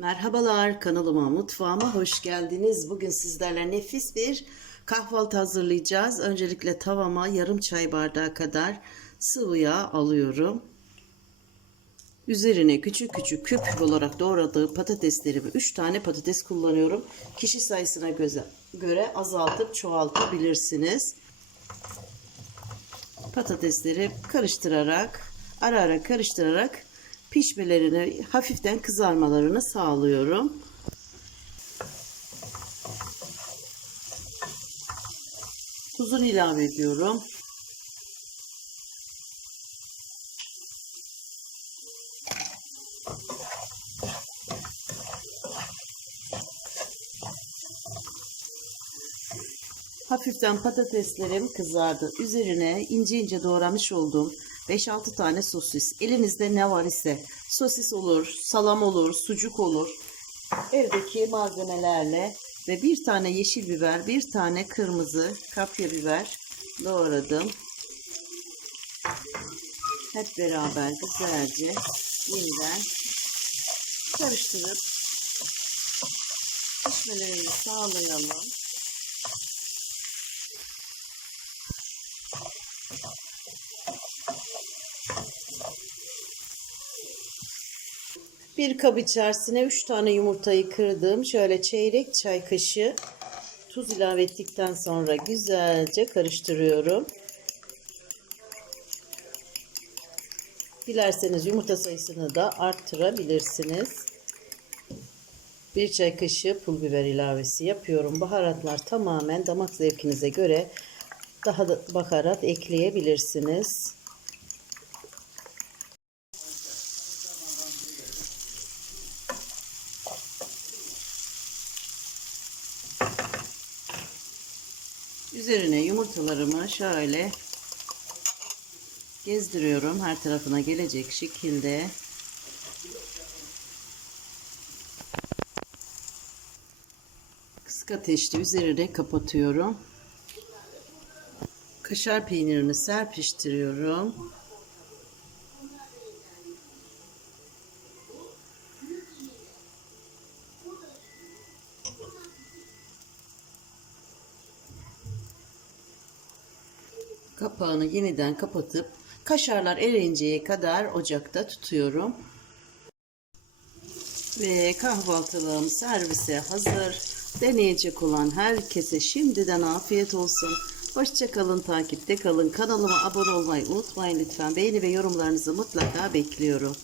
Merhabalar kanalıma mutfağıma hoş geldiniz. Bugün sizlerle nefis bir kahvaltı hazırlayacağız. Öncelikle tavama yarım çay bardağı kadar sıvı yağ alıyorum. Üzerine küçük küçük küp olarak doğradığım patateslerimi 3 tane patates kullanıyorum. Kişi sayısına göre azaltıp çoğaltabilirsiniz. Patatesleri karıştırarak ara ara karıştırarak pişmelerini hafiften kızarmalarını sağlıyorum. Tuzunu ilave ediyorum. Hafiften patateslerim kızardı. Üzerine ince ince doğramış olduğum 5-6 tane sosis. Elinizde ne var ise sosis olur, salam olur, sucuk olur. Evdeki malzemelerle ve bir tane yeşil biber, bir tane kırmızı kapya biber doğradım. Hep beraber güzelce yeniden karıştırıp pişmelerini sağlayalım. Bir kap içerisine 3 tane yumurtayı kırdım. Şöyle çeyrek çay kaşığı tuz ilave ettikten sonra güzelce karıştırıyorum. Dilerseniz yumurta sayısını da arttırabilirsiniz. Bir çay kaşığı pul biber ilavesi yapıyorum. Baharatlar tamamen damak zevkinize göre daha da baharat ekleyebilirsiniz. Üzerine yumurtalarımı şöyle gezdiriyorum. Her tarafına gelecek şekilde. Kısık ateşte üzerine kapatıyorum. Kaşar peynirini serpiştiriyorum. Kapağını yeniden kapatıp kaşarlar erinceye kadar ocakta tutuyorum. Ve kahvaltılığım servise hazır. Deneyecek olan herkese şimdiden afiyet olsun. Hoşçakalın, takipte kalın. Kanalıma abone olmayı unutmayın lütfen. Beğeni ve yorumlarınızı mutlaka bekliyorum.